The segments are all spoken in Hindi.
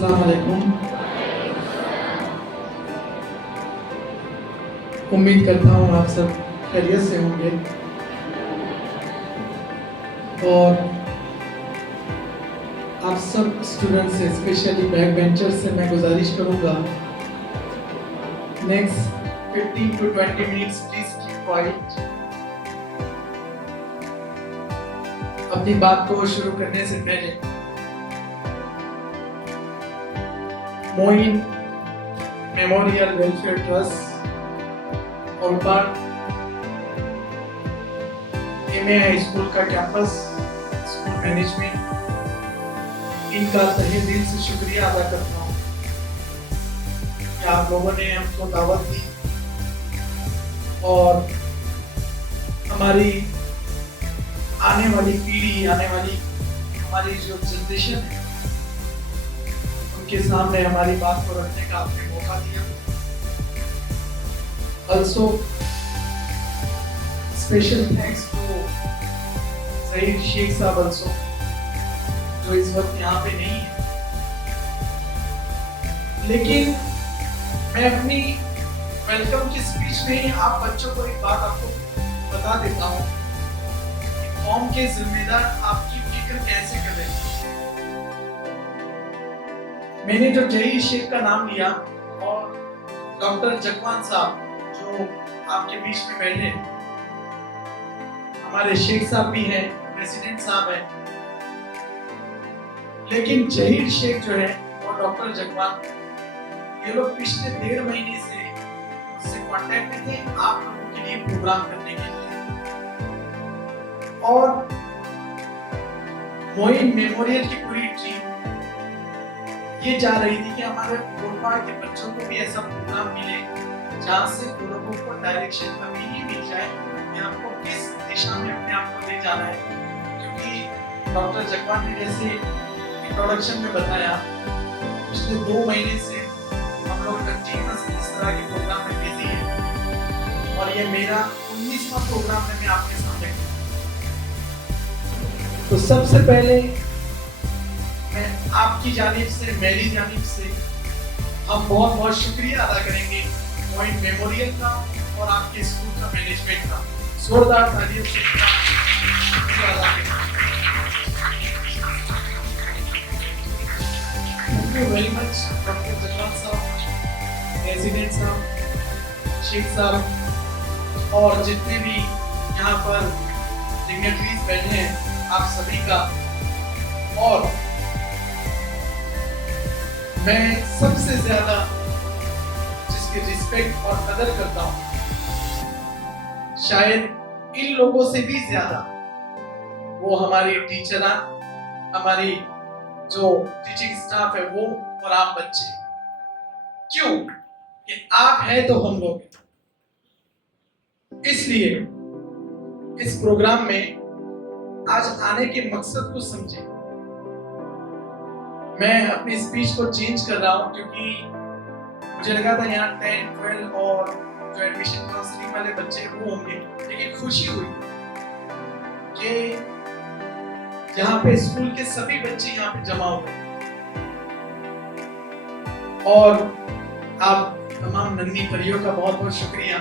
अस्सलाम वालेकुम। उम्मीद करता हूँ आप सब खैरियत से होंगे और आप सब स्टूडेंट से, स्पेशली बैक बेंचर से मैं गुजारिश करूँगा, next 15 to 20 minutes please keep quiet. अपनी बात को शुरू करने से पहले मोइन मेमोरियल वेलफेयर ट्रस्ट और एमए हाई स्कूल का कैंपस, स्कूल मैनेजमेंट, इनका तहे दिल से शुक्रिया अदा करता हूँ कि आप लोगों ने हमको दावत दी और हमारी आने वाली पीढ़ी, आने वाली हमारी जो जनरेशन है, उनके सामने हमारी बात को रखने का आपने मौका दिया। Also, special thanks to Saeed Sheikh साहब also, जो इस वक्त यहाँ पे नहीं है, लेकिन मैं अपनी वेलकम की स्पीच में ही आप बच्चों को एक बात आपको बता देता हूँ कि कौम के जिम्मेदार आपकी फिक्र कैसे कर रहे हैं। मैंने जो जहीर शेख का नाम लिया और डॉक्टर जगवान साहब जो आपके बीच में बैठे हैं, हमारे शेख साहब भी हैं, प्रेसिडेंट साहब हैं, लेकिन जहीर शेख जो है और डॉक्टर जगवान, ये लोग पिछले 1.5 महीने से मुझसे कांटेक्ट में थे आप लोगों के लिए प्रोग्राम करने के लिए। और मोइन मेमोरियल की पूरी टीम ये चाह रही थी कि हमारे कोटपाड़ के बच्चों को भी ऐसा प्रोग्राम मिले जहाँ से लोगों को डायरेक्शन कभी ही मिल जाए कि आपको किस दिशा में अपने आप को ले जाना है। क्योंकि डॉक्टर जगवान ने जैसे इंट्रोडक्शन में बताया, पिछले 2 महीने से हम लोग कंटिन्यूअस इस तरह के प्रोग्राम में बिजी हैं और ये मेरा 19वां प्रोग्राम है मैं आपके सामने। तो सबसे पहले मैं आपकी जानिब से, मेरी जानिब से हम बहुत बहुत शुक्रिया अदा करेंगे मोइन मेमोरियल का और आपके स्कूल का मैनेजमेंट का। जोरदार तालियों से शुक्रिया अदा करेंगे। Thank you very much doctor Jagwan साहब, प्रेसिडेंट साहब, शेख साहब और जितने भी यहाँ पर डिग्नेटरीज बैठे हैं, आप सभी का। और मैं सबसे ज्यादा जिसकी रिस्पेक्ट और कदर करता हूँ, शायद इन लोगों से भी ज्यादा, वो हमारी टीचर, हमारी जो टीचिंग स्टाफ है वो, और आप बच्चे। क्यों? कि आप है तो हम लोग हैं। इसलिए इस प्रोग्राम में आज आने के मकसद को समझे। मैं अपनी स्पीच को चेंज कर रहा हूं क्योंकि मुझे लगा था यहाँ 10, 12 और जो एडमिशन काउंसलिंग वाले बच्चे वो होंगे, लेकिन खुशी हुई कि यहाँ पे स्कूल के सभी बच्चे यहाँ पे जमा हुए और आप तमाम नन्ही परियों का बहुत बहुत शुक्रिया।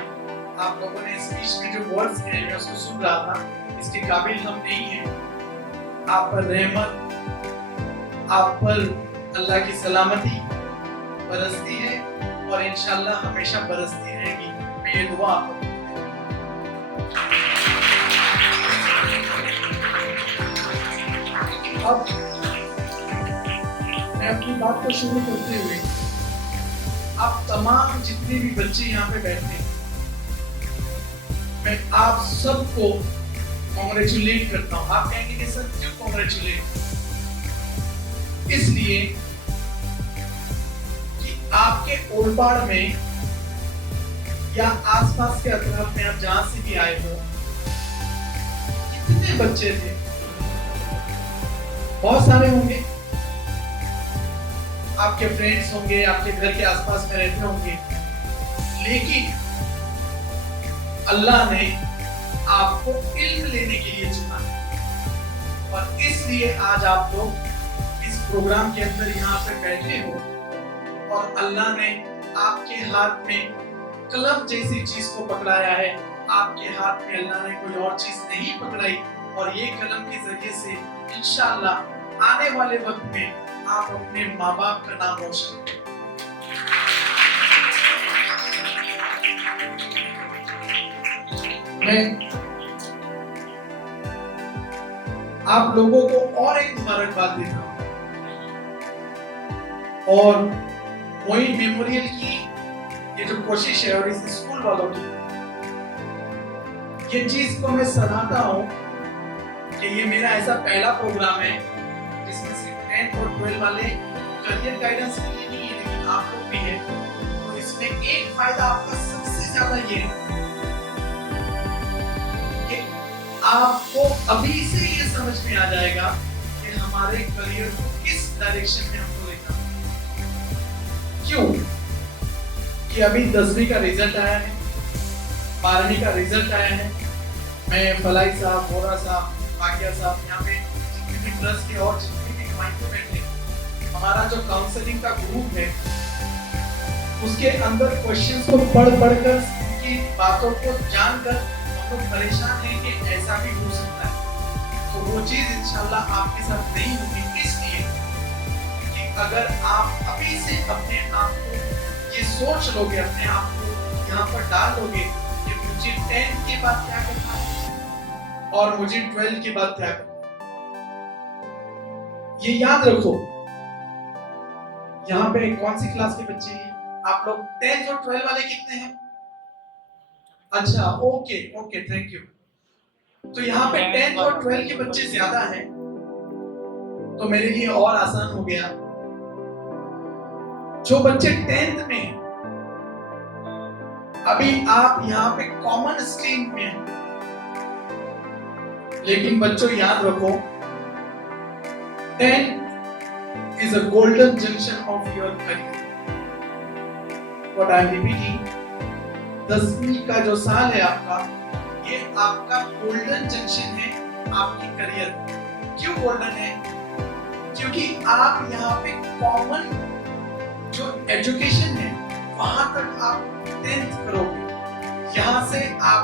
आप लोगों ने स्पीच में जो वर्ड्स कहे मैं उसको सुन रहा था, इसके काबिल हम नहीं हैं। आप पर रहमत, आप पर अल्लाह की सलामती बरसती है और इंशाल्लाह हमेशा बरसती रहेगी। मैं ये दुआ आपको अब मैं अपनी बात को शुरू करते हुए आप तमाम जितने भी बच्चे यहाँ पे बैठे हैं, मैं आप सबको कॉन्ग्रेचुलेट करता हूँ। आप कहेंगे कि सर क्यों कॉन्ग्रेचुलेट? इसलिए कि आपके ओलपाड़ में या आसपास के अतराफ में आप जहां से भी आए हो, कितने बच्चे थे? बहुत सारे होंगे, आपके फ्रेंड्स होंगे, आपके घर के आसपास में रहते होंगे, लेकिन अल्लाह ने आपको इल्म लेने के लिए चुना है और इसलिए आज आप लोग इस प्रोग्राम के अंदर यहाँ पे बैठे हो और अल्लाह ने आपके हाथ में कलम जैसी चीज को पकड़ाया है, आपके हाथ में अल्लाह ने कोई और चीज नहीं पकड़ाई, और ये कलम के जरिए से इंशाअल्लाह आने वाले वक्त में आप अपने माँ बाप का नाम रोशन करें। मैं आप लोगों को और एक मुबारकबाद देता हूं, और मोइन मेमोरियल की ये जो कोशिश है और इस स्कूल वालों की, ये चीज को मैं सराहता हूं कि ये मेरा ऐसा पहला प्रोग्राम है जिसमें सिर्फ 10th और 12 वाले करियर गाइडेंस के लिए नहीं है, लेकिन आप लोग भी है। तो इसमें एक फायदा आपका सबसे ज्यादा ये है कि आपको अभी से ये समझ में आ जाएगा कि हमारे करियर को किस डायरेक्शन में हमको लेना है। क्यों कि अभी 10वीं का रिजल्ट आया है, 12वीं का रिजल्ट आया है। मैं फलाई साहब, बोरा साहब, भाग्या साहब, यहाँ पे जितने भी ट्रस्ट के और जितने भी नुमाइंदे बैठे, हमारा जो काउंसलिंग का ग्रुप है उसके अंदर क्वेश्चंस को पढ़कर उनकी बातों को जानकर हम लोग परेशान हैं कि ऐसा भी हो सकता है। तो वो चीज इंशाल्लाह आपके साथ नहीं होगी, इसलिए कि अगर आप अभी से अपने आप को ये सोच लोगे, अपने आप को यहाँ पर डाल लोगे कि मुझे 10th के बाद क्या करना है और मुझे 12th के बाद क्या करना है, ये याद रखो। यहाँ पे कौन सी क्लास के बच्चे हैं आप लोग? 10th और 12 वाले कितने हैं? अच्छा, ओके ओके, थैंक यू। तो यहाँ पे 10th और 12 के बच्चे ज्यादा हैं, तो मेरे लिए और आसान हो गया। जो बच्चे 10th में हैं, अभी आप यहाँ पे कॉमन स्ट्रीम में हैं, लेकिन बच्चों याद रखो 10th is a golden junction of your career. What I am repeating, 10वीं का जो साल है आपका, ये आपका गोल्डन जंक्शन है आपकी करियर। क्यों गोल्डन है? क्योंकि आप यहाँ पे कॉमन जो एजुकेशन है वहां तक आप 10th करोगे, यहाँ से आप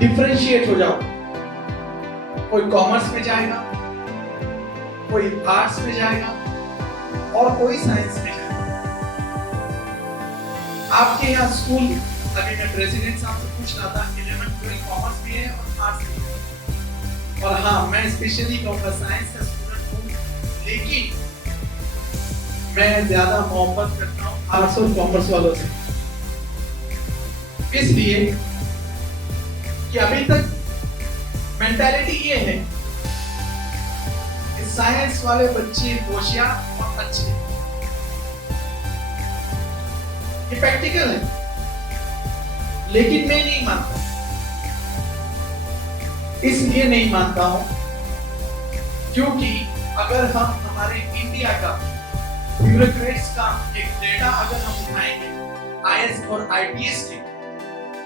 डिफरेंशिएट हो जाओगे। कोई कॉमर्स में जाएगा, कोई आर्ट्स में जाएगा और कोई साइंस में जाएगा। आपके यहाँ स्कूल, अभी मैं प्रेसिडेंट साहब से पूछ रहा था, 11 12 कॉमर्स भी है और आर्ट्स भी है। और हाँ, मैं स्पेशली कहूँगा साइंस का स्टूडेंट हूँ, लेकिन मैं ज्यादा मोहब्बत करता हूँ आर्ट्स और कॉमर्स वालों से, इसलिए कि अभी तक मेंटालिटी ये है कि साइंस वाले बच्चे होशियार और अच्छे, ये प्रैक्टिकल है, लेकिन मैं नहीं मानता। इसलिए नहीं मानता हूं क्योंकि अगर हम हमारे इंडिया का ब्यूरोक्रेट्स का एक डेटा अगर हम उठाएंगे आईएएस और आईपीएस के,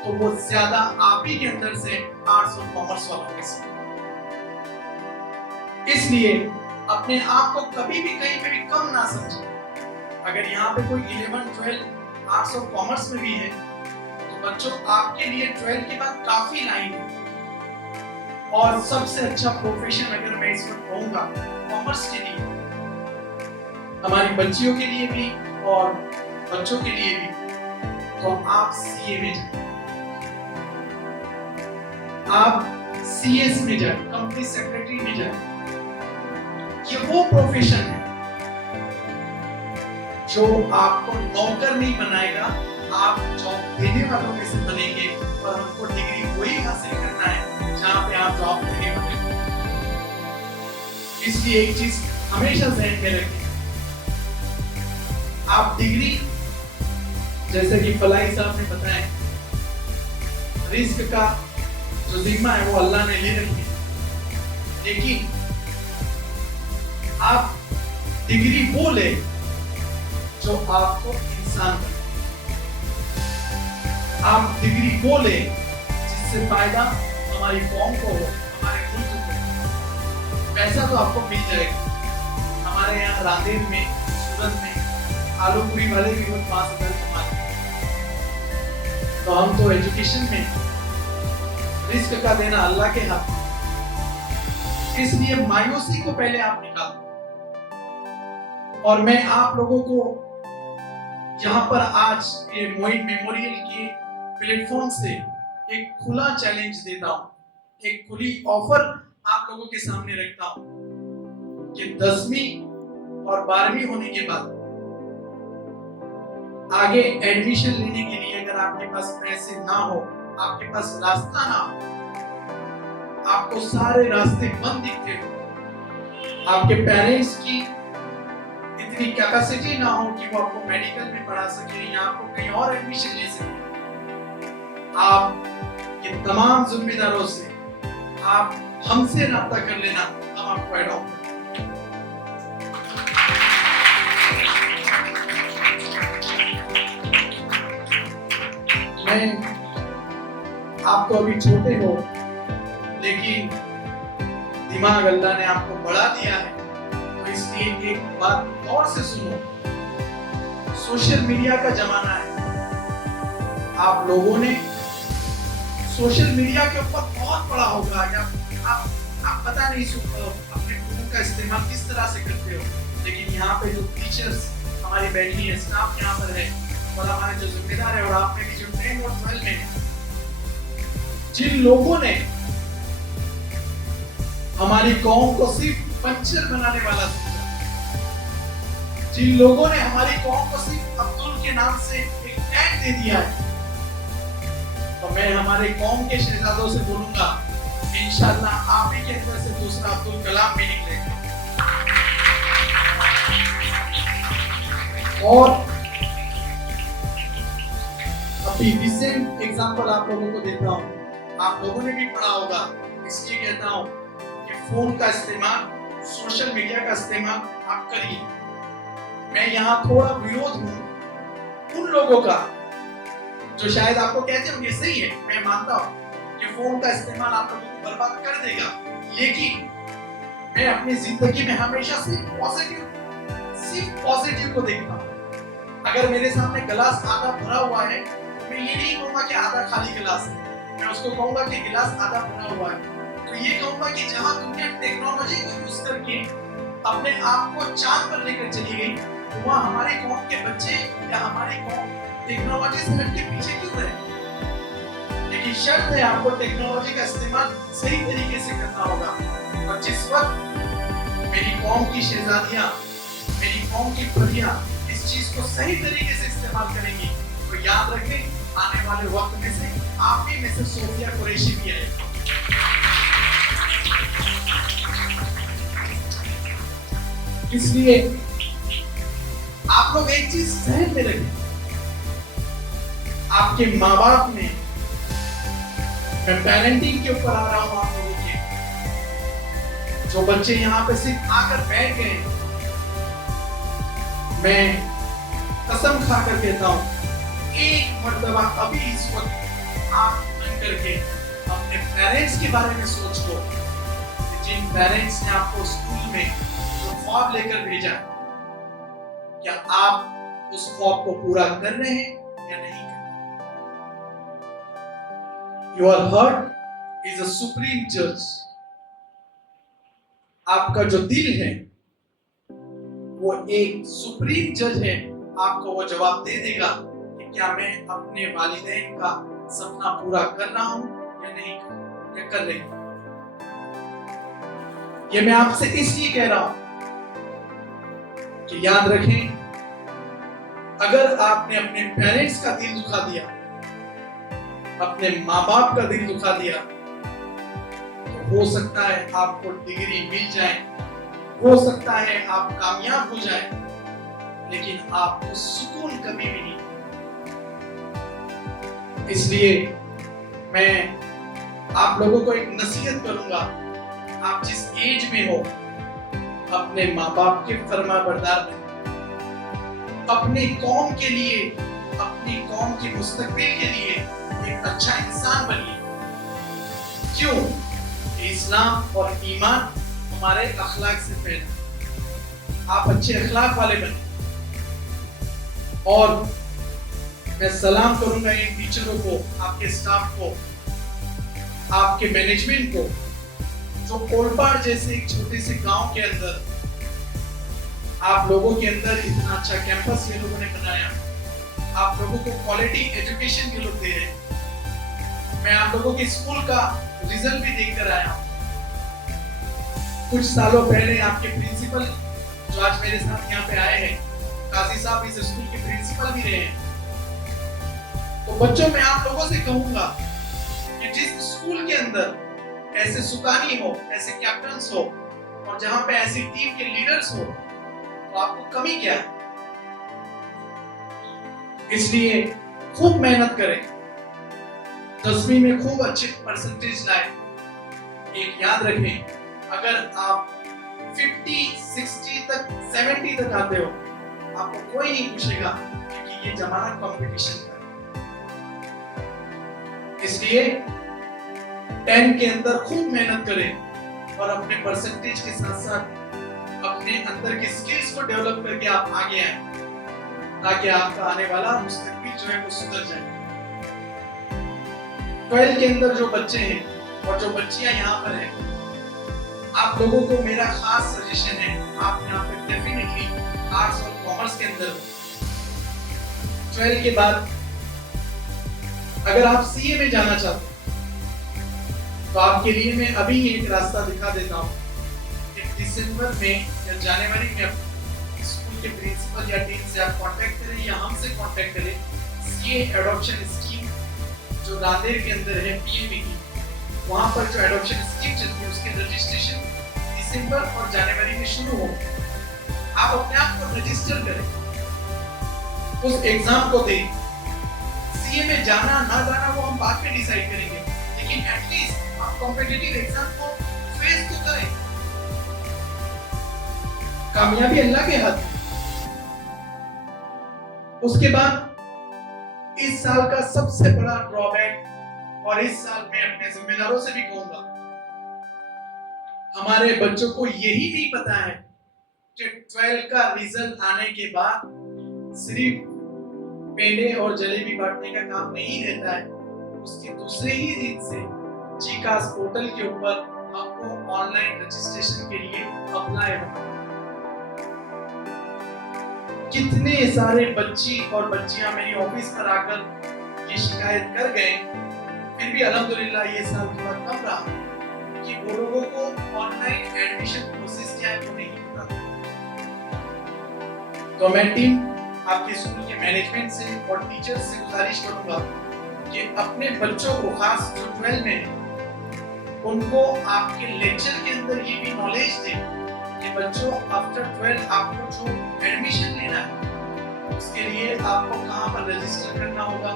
तो वो ज्यादा आप ही के अंदर से आर्ट्स और कॉमर्स वालों के से। इसलिए अपने आप को कभी भी कहीं पे भी कम ना समझें। अगर यहाँ पे कोई 11 12 आर्ट्स और कॉमर्स में भी है, तो बच्चों आपके लिए 12 के बाद काफी लाइन है, और सबसे अच्छा प्रोफेशन अगर मैं इस वक्त कहूँगा कॉमर्स के लिए, हमारी बच्चियों के लिए भी और बच्चों के लिए भी, तो आप सीए में जाए, आप सीएस में जाए, कंपनी सेक्रेटरी में जाए। ये वो प्रोफेशन है जो आपको नौकर नहीं बनाएगा, आप जॉब देने वालों में से बनेंगे, और हमको डिग्री वही हासिल करना है जहां पे आप जॉब देने वाले। इसलिए एक चीज हमेशा ध्यान में रखें, आप डिग्री, जैसे कि फलाई साहब ने बताया, रिस्क का जो जिम्मा है वो अल्लाह ने ले रखी है, लेकिन आप डिग्री वो ले जो आपको इंसान बनाए। आप डिग्री वो ले जिससे फायदा हमारी कौम को हो, हमारे मुल्क को। पैसा तो आपको मिल जाएगा, हमारे यहाँ रांदेर में, सूरत में आलू पूरी वाले भी लोग 5,000 कमाते हैं। तो हम तो एजुकेशन में रिस्क का देना अल्लाह के हाथ में, इसलिए मायूसी को पहले आप निकाल दो। और मैं आप लोगों को यहाँ पर आज ये मोहित मेमोरियल के प्लेटफॉर्म से एक खुला चैलेंज देता हूँ, एक खुली ऑफर आप लोगों के सामने रखता हूँ कि 10वीं और 12वीं होने के बाद आगे एडमिशन लेने के लिए अगर आपके पास पैसे ना हो, आपके पास रास्ता ना हो, आपको सारे रास्ते बंद दिखते हो, आपके पेरेंट्स की इतनी कैपेसिटी ना हो कि वो आपको मेडिकल में पढ़ा सके या आपको कहीं और एडमिशन ले सके, आप ये तमाम जिम्मेदारों से आप हमसे राब्ता कर लेना, हम आपको एडॉप्ट मैं आप तो अभी छोटे हो, लेकिन दिमाग अल्लाह ने आपको बढ़ा दिया है, तो इसलिए एक बात और से सुनो। सोशल मीडिया का जमाना है, आप लोगों ने सोशल मीडिया के ऊपर बहुत पढ़ा होगा, या आप पता नहीं अपने फोन का इस्तेमाल किस तरह से करते हो, लेकिन यहाँ पे जो टीचर्स हमारी बैठी है, स्टाफ यहाँ पर है, और हमारे जो जिम्मेदार है, और आप में भी जो 10 और 12 में है, जिन लोगों ने हमारी कौम को सिर्फ पंचर बनाने वाला समझा, जिन लोगों ने हमारी कौम को सिर्फ अब्दुल के नाम से एक टैग दे दिया है, तो मैं हमारे कौम के शहजादों से बोलूंगा, इंशाअल्लाह आप ही के अंदर से दूसरा अब्दुल कलाम भी निकलेगा। और अभी रिसेंट एग्जांपल आप लोगों को देता हूँ, आप लोगों ने भी पढ़ा होगा, इसलिए कहता हूँ कि फोन का इस्तेमाल, सोशल मीडिया का इस्तेमाल आप करिए। मैं यहाँ थोड़ा विरोध हूँ उन लोगों का जो शायद आपको कहते होंगे सही है, मैं मानता हूँ कि फोन का इस्तेमाल आप लोगों को बर्बाद कर देगा, लेकिन मैं अपनी जिंदगी में हमेशा सिर्फ पॉजिटिव को देखता हूँ। अगर मेरे सामने गिलास आधा भरा हुआ है, मैं ये नहीं कहूंगा कि आधा खाली गिलास है, मैं उसको कहूंगा कि गिलास आधा भरा हुआ है। तो ये कहूंगा कि जहां दुनिया टेक्नोलॉजी को यूज करके अपने आप को चांद पर लेकर चली गई, तो वहां हमारे कौम के बच्चे या हमारी कौम टेक्नोलॉजी से हट के पीछे क्यों रहे? लेकिन शर्त है, आपको टेक्नोलॉजी का इस्तेमाल सही तरीके से करना होगा। और जिस वक्त मेरी कौम की शहजादियां, मेरी कौम की परियां इस चीज को सही तरीके से इस्तेमाल करेंगी, तो याद रखें, आने वाले वक्त में से आप ही में से सोफिया कुरैशी भी आएगी। इसलिए आप लोग एक चीज ध्यान में रखें, आपके माँ बाप ने, मैं पेरेंटिंग के ऊपर आ रहा हूं आप लोगों के, जो बच्चे यहाँ पे सिर्फ आकर बैठ गए, मैं कसम खाकर कहता हूं, एक मर्तबा अभी इस वक्त आप मन करके अपने पेरेंट्स के बारे में सोच लो, जिन पेरेंट्स ने आपको स्कूल में जो ख्वाब लेकर भेजा, क्या आप उस ख्वाब को पूरा कर रहे हैं या नहीं कर रहे? Your heart is a supreme judge. आपका जो दिल है वो एक सुप्रीम जज है, आपको वो जवाब दे देगा कि क्या मैं अपने वालिदैन का सपना पूरा कर रहा हूं या नहीं कर रही हूं। ये मैं आपसे इसलिए कह रहा हूं कि याद रखें, अगर आपने अपने पेरेंट्स का दिल दुखा दिया, अपने माँ बाप का दिल दुखा दिया, तो हो सकता है आपको डिग्री मिल जाए, हो सकता है आप कामयाब हो जाए, लेकिन आपको सुकून कभी भी नहीं। इसलिए मैं आप लोगों को एक नसीहत करूंगा, आप जिस एज में हो, अपने माँ बाप के फरमाबरदार बनिए, अपनी कौम के लिए, अपनी कौम की मुस्तकबिल के लिए एक अच्छा इंसान बनिए। क्यों? इस्लाम और ईमान हमारे अखलाक से पैदा, आप अच्छे अखलाक वाले बने। और मैं सलाम करूंगा इन टीचरों को, आपके स्टाफ को, आपके मैनेजमेंट को, जो कोलपाड़ जैसे एक छोटे से गांव के अंदर आप लोगों के अंदर इतना अच्छा कैंपस ये लोगों ने बनाया। आप लोगों को क्वालिटी एजुकेशन ये लोग दे रहे हैं। मैं आप लोगों के स्कूल का रिजल्ट भी देख कर आया हूँ। कुछ सालों पहले आपके प्रिंसिपल जो आज मेरे साथ यहाँ पे आए हैं, काजी साहब इस स्कूल के प्रिंसिपल भी रहे हैं। तो बच्चों, मैं आप लोगों से कहूंगा कि जिस स्कूल के अंदर ऐसे सुकानी हो, ऐसे कैप्टन्स हो और जहां पे ऐसी टीम के लीडर्स हो, तो आपको कमी क्या है? इसलिए खूब मेहनत करें, 10वीं में खूब अच्छे परसेंटेज लाए। एक याद रखें, अगर आप 50, 60 तक 70 तक आते हो, आपको कोई नहीं पूछेगा, क्योंकि ये जमाना कंपटीशन का है। इसलिए 10 के अंदर खूब मेहनत करें और अपने परसेंटेज के साथ साथ अपने अंदर की स्किल्स को डेवलप करके आप आगे आए, ताकि आपका आने वाला मुस्तकबिल जो है वो सुधर जाए। 12 के अंदर जो बच्चे हैं और जो बच्चियां यहाँ पर हैं, आप लोगों को मेरा खास सजेशन है, आप यहाँ पे डेफिनेटली आर्ट्स और कॉमर्स के अंदर हो। 12 के बाद अगर आप सीए में जाना चाहते हैं, तो आपके लिए मैं अभी एक रास्ता दिखा देता हूँ। दिसंबर में या जनवरी में स्कूल के प्रिंसिपल या डीन से आप कांटेक्ट करें या हमसे कांटेक्ट करें। सीए एडॉप्शन स्कीम जो रांदेर के अंदर है, पीएमई की, वहां पर जो एडॉप्शन स्कीम चलती है, उसके रजिस्ट्रेशन दिसंबर और जनवरी में शुरू हो। आप अपने आप को रजिस्टर करें, उस एग्जाम को दें। सीए में जाना ना जाना वो हम बाद में डिसाइड करेंगे, लेकिन एटलीस्ट आप कॉम्पिटिटिव एग्जाम को फेस तो करें। कामयाबी अल्लाह के हाथ में। उसके बाद इस साल का सबसे बड़ा ड्रॉबैक, और इस साल मैं अपने जिम्मेदारों से भी कहूंगा, हमारे बच्चों को यही नहीं पता है कि 12 का रिजल्ट आने के बाद सिर्फ पेड़े और जलेबी बांटने का काम नहीं रहता है। उसके दूसरे ही दिन से जीकास पोर्टल के ऊपर आपको ऑनलाइन रजिस्ट्रेशन के लिए अप्लाई होना। कितने सारे बच्ची और बच्चियां मेरी ऑफिस पर आकर ये शिकायत कर गए, फिर भी अल्हम्दुलिल्लाह ये साल थोड़ा कम रहा कि वो लोगों को ऑनलाइन एडमिशन प्रोसेस क्या है वो नहीं पता। तो मैं टीम आपके स्कूल के मैनेजमेंट से और टीचर्स से गुजारिश करूंगा कि अपने बच्चों को, खास जो 12 में है, उनको आपके लेक्चर के अंदर ये भी नॉलेज दें कि बच्चों आफ्टर 12 आपको जो एडमिशन लेना है, उसके लिए आपको कहां पर रजिस्टर करना होगा,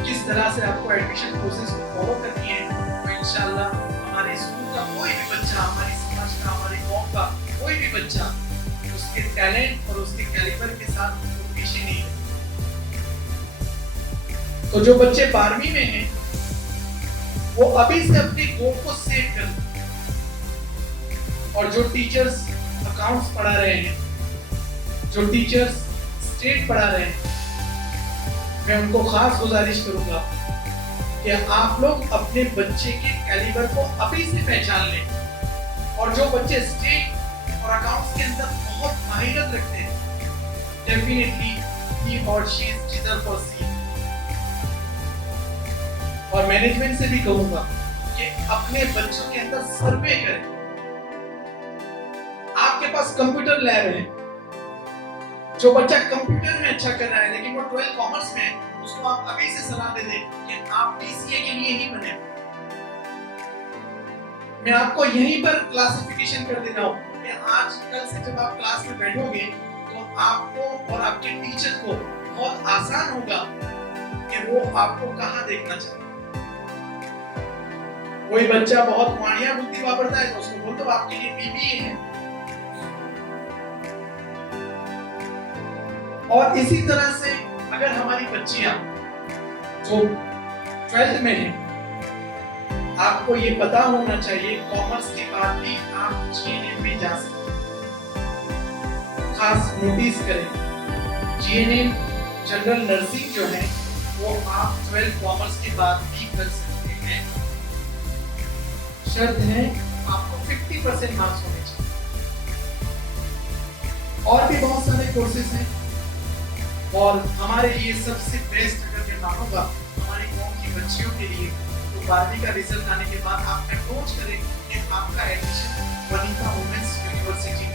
किस तरह से आपको एडमिशन प्रोसेस को फॉलो करनी है। तो इंशाल्लाह हमारे स्कूल का कोई भी बच्चा, हमारी समाज का, हमारे गांव का कोई भी बच्चा उसके टैलेंट और उसके कैलिबर के साथ पीछे नहीं है। तो जो बच्चे 12वीं में हैं, वो अभी से अपने गोल को सेट कर, और जो टीचर्स अकाउंट्स पढ़ा रहे हैं, जो टीचर्स स्टेट पढ़ा रहे हैं, मैं उनको खास गुजारिश करूंगा कि आप लोग अपने बच्चे के कैलिबर को अभी से पहचान लें। और जो बच्चे स्टेट और अकाउंट्स के अंदर बहुत माहिरत रखते हैं, definitely he or she is deserve for C। और मैनेजमेंट से भी कहूंगा कि अपने बच्चों के अंदर सर्वे करें। आपके पास कंप्यूटर लैब है, जो बच्चा कंप्यूटर में अच्छा कर रहा है लेकिन वो 12 कॉमर्स में है, उसको आप अभी से सलाह दे दें कि आप डीसीए के लिए ही बने। मैं आपको यहीं पर क्लासिफिकेशन कर दे रहा हूं कि आज कल से जब आप क्लास में बैठोगे तो आपको और आपके टीचर को बहुत आसान होगा कि वो आपको कहां देखना चाहिए। कोई बच्चा बहुत वाणिया बुद्धि वापरता है तो उसको बोल दो आपके लिए बीबीए है। और इसी तरह से अगर हमारी बच्चियां जो 12th में हैं, आपको ये पता होना चाहिए कॉमर्स के बाद भी आप जीएनएम में जा सकते हैं। खास नोटिस करें, जीएनएम जनरल नर्सिंग जो है वो आप 12 कॉमर्स के बाद भी कर सकते हैं। शर्त है आपको 50% मार्क्स होने चाहिए। और भी बहुत सारे कोर्सेज हैं और हमारे लिए सबसे बेस्ट अगर मैं मानूंगा हमारी कौम की बच्चियों के लिए तो 12वीं का रिजल्ट आने के बाद आप अप्रोच करें कि आपका एडमिशन वनिता वुमेन्स यूनिवर्सिटी,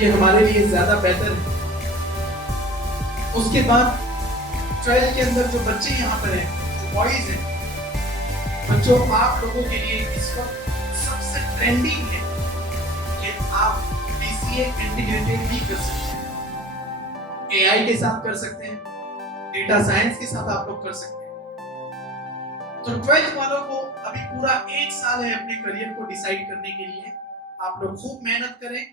ये हमारे लिए ज्यादा बेहतर है। उसके बाद 12 के अंदर जो बच्चे यहाँ पर हैं, जो बॉयज हैं, बच्चों आप लोगों के लिए इस वक्त सबसे ट्रेंडिंग है कि आप बीसीए इंटीग्रेटेड भी कर सकते हैं, एआई के साथ कर सकते हैं, डेटा साइंस के साथ आप लोग कर सकते हैं। तो 12th वालों को अभी पूरा 1 साल है अपने करियर को डिसाइड करने के लिए। आप लोग खूब मेहनत करें,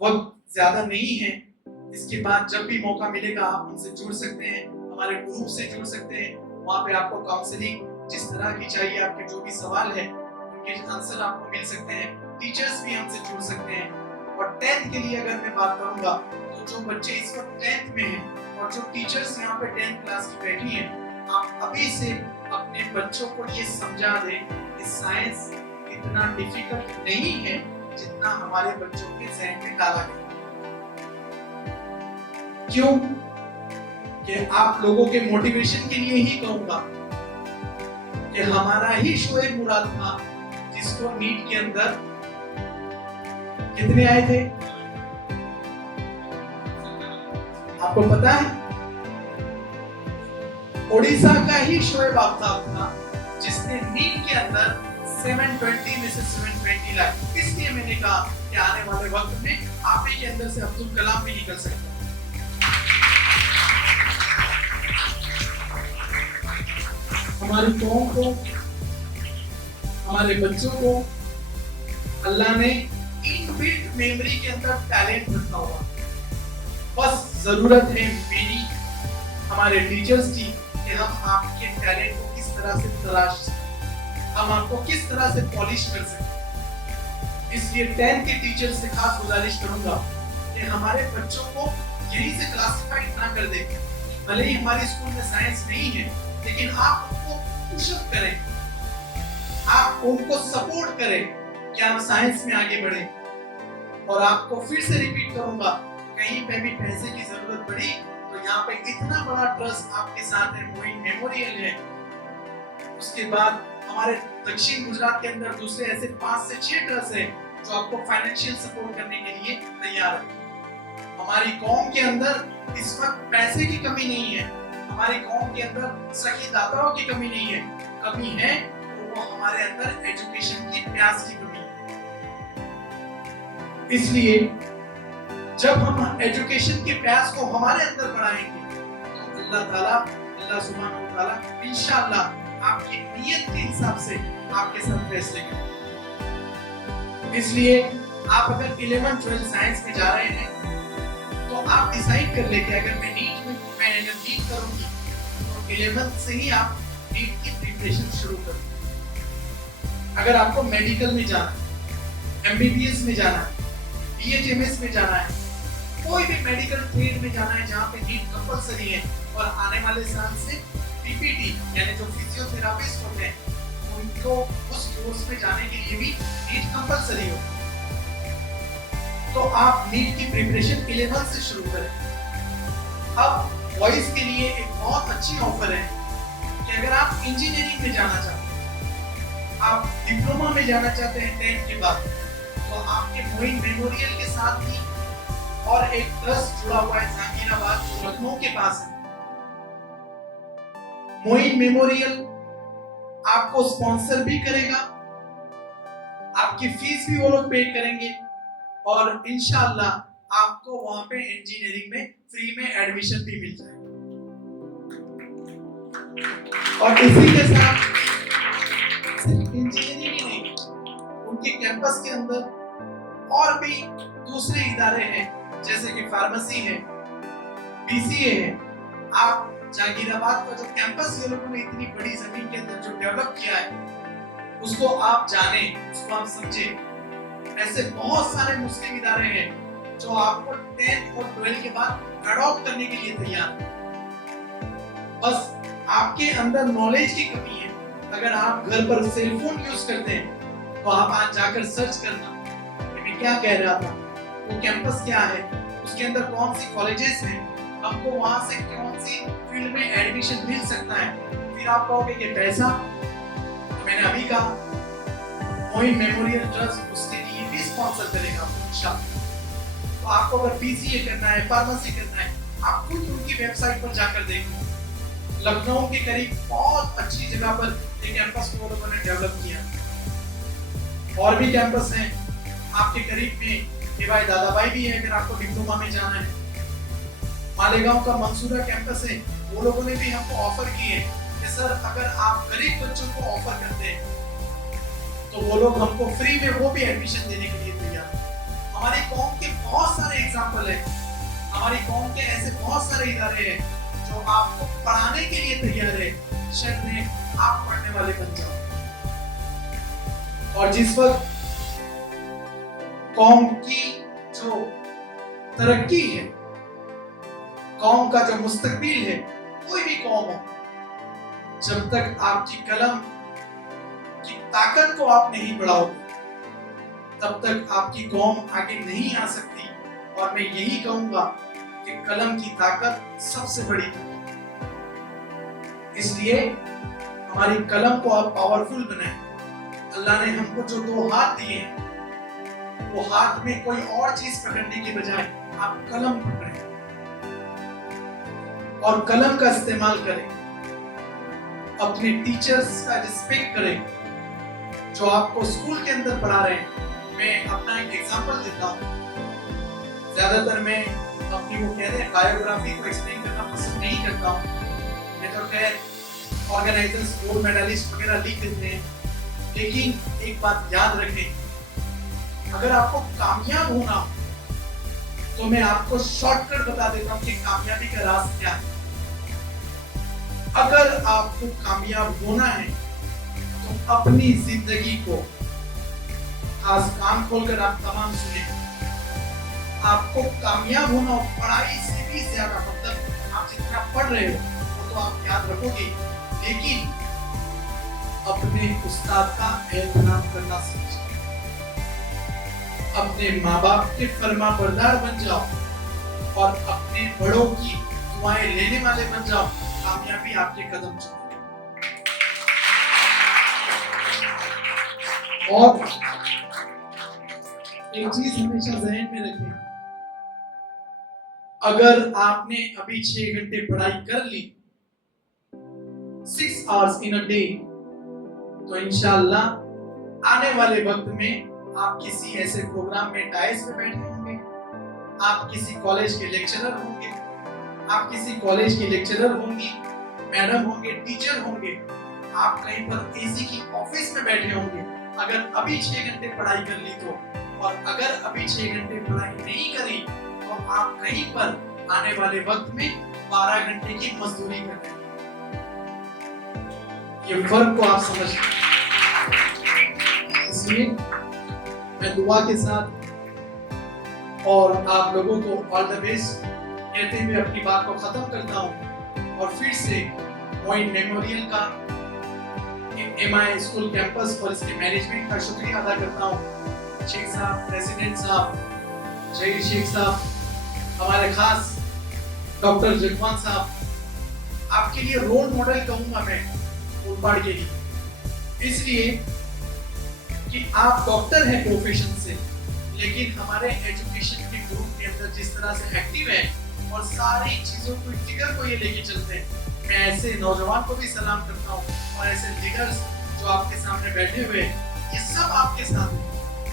वक्त ज्यादा नहीं है। इसके बाद जब भी मौका मिलेगा आप उनसे जुड़ सकते हैं, हमारे ग्रुप से जुड़ सकते हैं। वहां पे आपको काउंसलिंग जिस तरह की चाहिए, आपके जो भी सवाल है उनके आंसर आपको मिल सकते हैं। टीचर्स भी हमसे जुड़ सकते हैं। और 10th के लिए अगर मैं बात करूंगा तो जो बच्चे इस वक्त 10th में हैं और जो टीचर्स यहाँ पे 10th क्लास की बैठी हैं, आप अभी से अपने बच्चों को ये समझा दें कि साइंस इतना डिफिकल्ट नहीं है जितना हमारे बच्चों के जहन में डाला गया। क्यों? कि आप लोगों के मोटिवेशन के लिए ही कहूंगा कि हमारा ही शोएब मुराद था जिसको नीट के अंदर कितने आए थे आपको पता है? ओडिशा का ही शोएब आफ्ताब था जिसने नीट के अंदर 720 में से 720 लाए। इसलिए मैंने कहा कि आने वाले वक्त में आप ही के अंदर से अब्दुल कलाम भी निकल सकते हैं। हमारी कौम को, हमारे बच्चों को अल्लाह ने इनबिल्ट मेमोरी के अंदर टैलेंट रखा हुआ। बस जरूरत है मेरी, हमारे टीचर्स की, कि हम आपके टैलेंट को किस तरह से तलाश, हम आपको किस तरह से पॉलिश कर सकते। इसलिए 10th के टीचर से खास गुजारिश करूंगा कि हमारे बच्चों को यहीं से क्लासिफाइड ना कर दे। भले ही हमारे स्कूल में साइंस नहीं है, लेकिन आप उनको पुशअप करें, आप उनको सपोर्ट करें कि आप साइंस में आगे बढ़े। और आपको फिर से रिपीट करूंगा, कहीं पे भी पैसे की जरूरत पड़ी तो यहाँ पे इतना बड़ा ट्रस्ट आपके साथ है, मोइन मेमोरियल है। उसके बाद हमारे दक्षिण गुजरात के अंदर दूसरे ऐसे 5 से 6 ट्रस्ट हैं जो आपको फाइनेंशियल सपोर्ट करने के लिए तैयार है। हमारी कौम के अंदर इस वक्त पैसे की कमी नहीं है, हमारी कौम के अंदर सही दाताओं की कमी नहीं है। कमी है तो वो हमारे अंदर एजुकेशन की प्यास की कमी है। इसलिए जब हम एजुकेशन के प्यास को हमारे अंदर बढ़ाएंगे तो अल्लाह ताला, अल्लाह सुब्हानहू व तआला इंशाअल्लाह आपकी नियत के हिसाब से आपके साथ फैसले करेंगे। इसलिए आप अगर 11th 12th साइंस में जा रहे हैं तो आप डिसाइड कर ले कि अगर मैं नीट करूंगी तो 11th से ही आप नीट की प्रिपरेशन शुरू करें। अगर आपको मेडिकल में जाना है, एमबीबीएस में जाना है, बीएचएमएस में जाना है, कोई भी मेडिकल ट्रेड में जाना है जहाँ पे नीट कंपलसरी है, और आने वाले साल से पीपीटी यानी जो फिजियोथेरापिस्ट होते हैं उनको उस कोर्स में जाने के लिए भी नीट कंपलसरी हो, तो आप नीट की प्रिपरेशन 11th से शुरू करें। अब बॉयज के लिए एक बहुत अच्छी ऑफर है कि अगर आप इंजीनियरिंग में जाना चाहते हैं, आप डिप्लोमा में जाना चाहते हैं 10th के बाद, तो आपके मोइन मेमोरियल के साथ ही और एक ट्रस्ट जुड़ा हुआ है जहांगीराबाद जो लखनऊ के पास है। मोइन मेमोरियल आपको स्पॉन्सर भी करेगा, आपकी फीस भी वो लोग पे करेंगे और इंशाअल्लाह आपको वहां पे इंजीनियरिंग में फ्री में एडमिशन भी मिल जाएगा। और इसी के साथ सिर्फ इंजीनियरिंग ही नहीं, उनके कैंपस के अंदर और भी दूसरे इदारे हैं जैसे कि फार्मेसी है, बीसीए है। आप जहांगीराबाद का जो कैंपस ये लोगों ने इतनी बड़ी जमीन के अंदर जो डेवलप किया है उसको आप जाने, उसको आप समझे। ऐसे बहुत सारे मुस्लिम इदारे हैं जो आपको 10th और 12th के बाद अडॉप्ट करने के लिए तैयार हैं। बस आपके अंदर नॉलेज की कमी है। अगर आप घर पर सेल फोन यूज करते हैं तो आप आज जाकर सर्च करना कि मैं क्या कह रहा था, वो कैंपस क्या है, उसके अंदर कौन सी कॉलेजेस हैं, हमको वहां से कौन सी फील्ड में एडमिशन मिल सकता है। फिर आप कहोगे कि पैसा, तो मैंने अभी कहा मोइन मेमोरियल ट्रस्ट उसके लिए भी स्पॉन्सर करेगा इंशाअल्लाह। तो आपको अगर बीसीए करना है, फार्मेसी करना है, आप खुद उनकी वेबसाइट पर जाकर देखो। लखनऊ के करीब बहुत अच्छी जगह पर एक कैंपस को लोगों ने डेवलप किया। और भी कैंपस हैं आपके करीब में, केवाई दादाबाई भी है अगर आपको डिप्लोमा में जाना है। मालेगांव का मंसूरा कैंपस है, वो लोगों ने भी हमको ऑफर किए कि सर अगर आप गरीब बच्चों को ऑफर करते हैं तो वो लोग हमको फ्री में वो भी एडमिशन देने के लिए तैयार हैं। हमारी कौम के बहुत सारे एग्जाम्पल है, हमारी कौम के ऐसे बहुत सारे इदारे हैं जो आपको पढ़ाने के लिए तैयार है, शर्त आप पढ़ने वाले बन जाओ। और जिस वक्त कौम की जो तरक्की है, कौम का जो मुस्तकबिल है, कोई भी कौम हो, जब तक आपकी कलम की ताकत को आप नहीं बढ़ाओगे तब तक आपकी कौम आगे नहीं आ सकती। और मैं यही कहूंगा कि कलम की ताकत सबसे बड़ी है। इसलिए हमारी कलम को आप पावरफुल बनाएं। अल्लाह ने हमको जो 2 हाथ दिए हैं, वो हाथ में कोई और चीज पकड़ने के बजाय आप कलम पकड़ें और कलम का इस्तेमाल करें। अपने टीचर्स का रिस्पेक्ट करें जो आपको स्कूल के अंदर पढ़ा रहे हैं। मैं अपना एक एग्जांपल देता हूँ। ज्यादातर मैं अपनी वो कहते हैं बायोग्राफी को एक्सप्लेन करना पसंद नहीं करता हूँ। मैं तो खैर ऑर्गेनाइजर्स, गोल्ड मेडलिस्ट वगैरह लिख देते हैं। लेकिन एक बात याद रखें, अगर आपको कामयाब होना हो तो मैं आपको शॉर्टकट बता देता हूँ कि कामयाबी का रास्ता क्या है। अगर आपको कामयाब होना है तो अपनी जिंदगी को, आज कान खोलकर आप तमाम सुने, आपको कामयाब होना हो पढ़ाई से भी ज्यादा, मतलब आप जितना पढ़ रहे हो वो तो आप याद रखोगे, लेकिन अपने उस्ताद का एहतराम करना सीखो। अपने माँ बाप के फर्मा बरदार बन जाओ और अपने बड़ों की दुआएं लेने वाले बन जाओ। कामयाबी आपके कदम चुके। और एक चीज हमेशा जहन में रखें, अगर आपने अभी 6 घंटे पढ़ाई कर ली, 6 hours in a day, तो इंशाअल्लाह आने वाले वक्त में आप किसी ऐसे प्रोग्राम में डायस पे बैठे होंगे, आप किसी कॉलेज के लेक्चरर होंगे, आप किसी कॉलेज के लेक्चरर होंगी, मैडम होंगे, टीचर होंगे, आप कहीं पर एसी की ऑफिस में बैठे होंगे। अगर अभी 6 घंटे पढ़ाई कर ली तो, और अगर अभी 6 घंटे पढ़ाई नहीं करी तो आप कहीं पर आने वाले वक्त में 12 घंटे की मजदूरी कर रहे हैं। ये फर्क को आप समझ। इसलिए मैं दुआ के साथ और आप लोगों को ऑल द बेस्ट कहते हुए अपनी बात को खत्म करता हूँ और फिर से मोइन मेमोरियल का, एमआई स्कूल कैंपस और इसके मैनेजमेंट का शुक्रिया अदा करता हूँ। शेख साहब, प्रेसिडेंट साहब, जहीर शेख साहब, हमारे खास डॉक्टर जगवान साहब, आपके लिए रोल मॉडल कहूंगा मैं मुलबाड़ के लिए, इसलिए कि आप डॉक्टर हैं प्रोफेशन से, लेकिन हमारे एजुकेशन के ग्रुप के अंदर जिस तरह से एक्टिव है और सारी चीजों को फिगर को ये लेके चलते हैं, मैं ऐसे नौजवान को भी सलाम करता हूँ। और ऐसे लीडर्स जो आपके सामने बैठे हुए, ये सब आपके साथ हैं।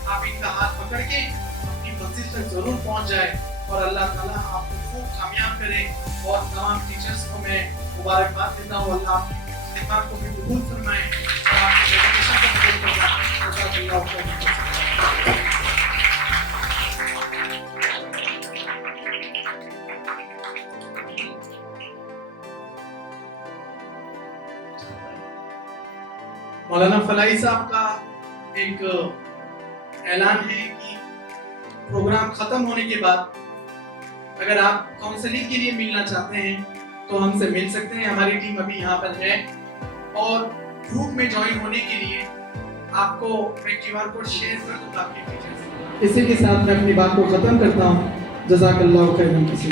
आप इनका हाथ पकड़ के अपनी मंजिल तक जरूर पहुंच जाए और अल्लाह ताला आपको खूब कामयाब करे। और तमाम टीचर्स को मैं मुबारकबाद देता हूँ। अल्लाह आपकी खिदमत को भी कबूल फरमाए और आपकी डेडिकेशन को कबूल फरमाए। मौलाना फलाई साहब का एक ऐलान है कि प्रोग्राम खत्म होने के बाद अगर आप काउंसलिंग के लिए मिलना चाहते हैं तो हमसे मिल सकते हैं। हमारी टीम अभी यहाँ पर है और ग्रुप में ज्वाइन होने के लिए आपको मैं QR कोड शेयर कर दूंगा आपके फीचर्स। इसी के साथ मैं अपनी बात को ख़त्म करता हूँ। जज़ाकल्लाहु खैरन। किसी